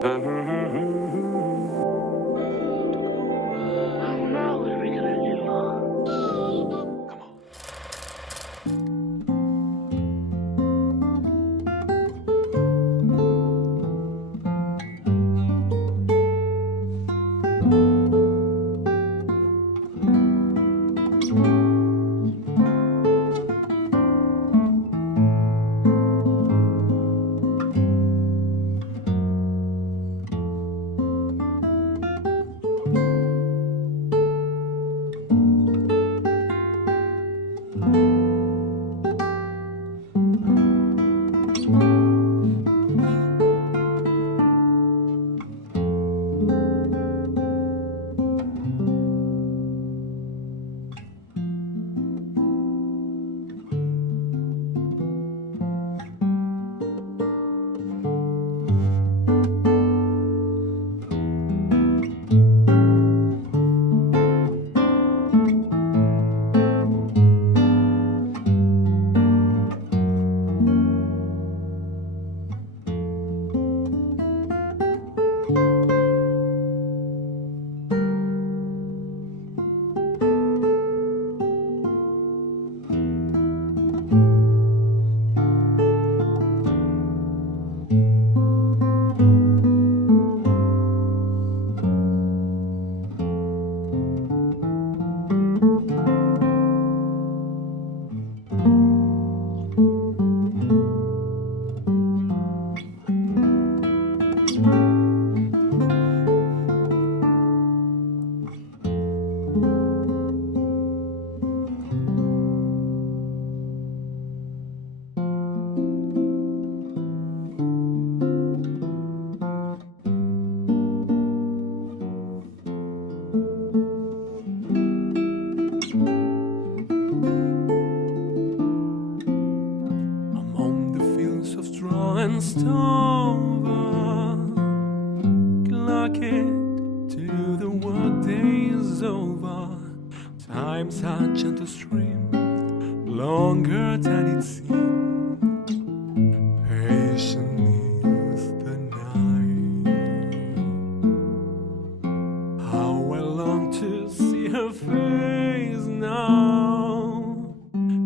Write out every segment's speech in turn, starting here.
Now what are we gonna do? Come on. Among the fields of straw and stone, clock it to the workday is over. Time's a gentle stream, longer than it seemed. Patient is the night. How I long to see her face now.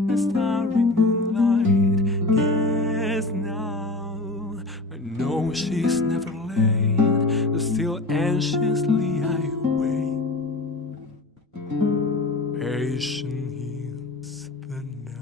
The starry moonlight, yes now. I know she's never late, still anxiously I wait. Patient heals the night.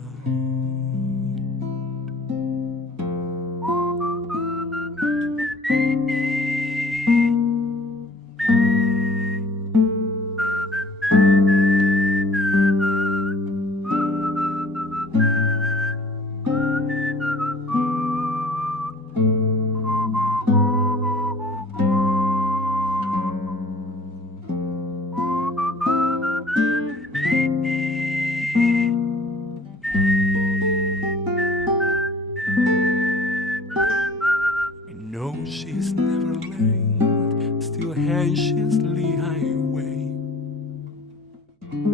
I know she's never late, still anxiously I wait.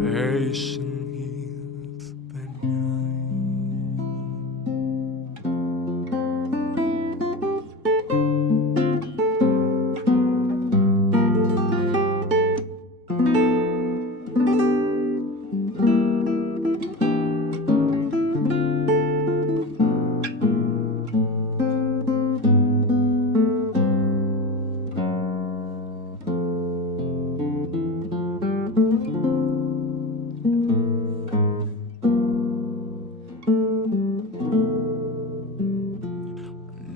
Patient heals the night.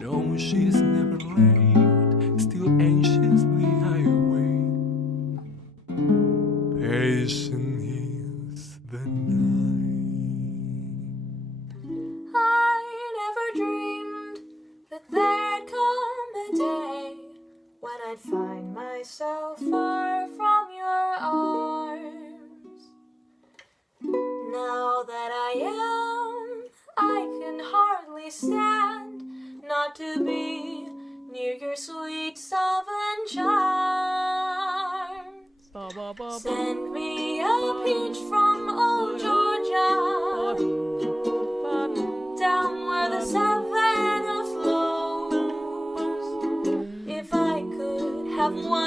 No, she's never late, still anxiously I wait. Patient heals the night. I never dreamed that there'd come a day when I'd find myself far from your arms. Now that I am, I can hardly stand not to be near your sweet southern charms. Send me a peach from old Georgia, down where the Savannah flows. If I have one.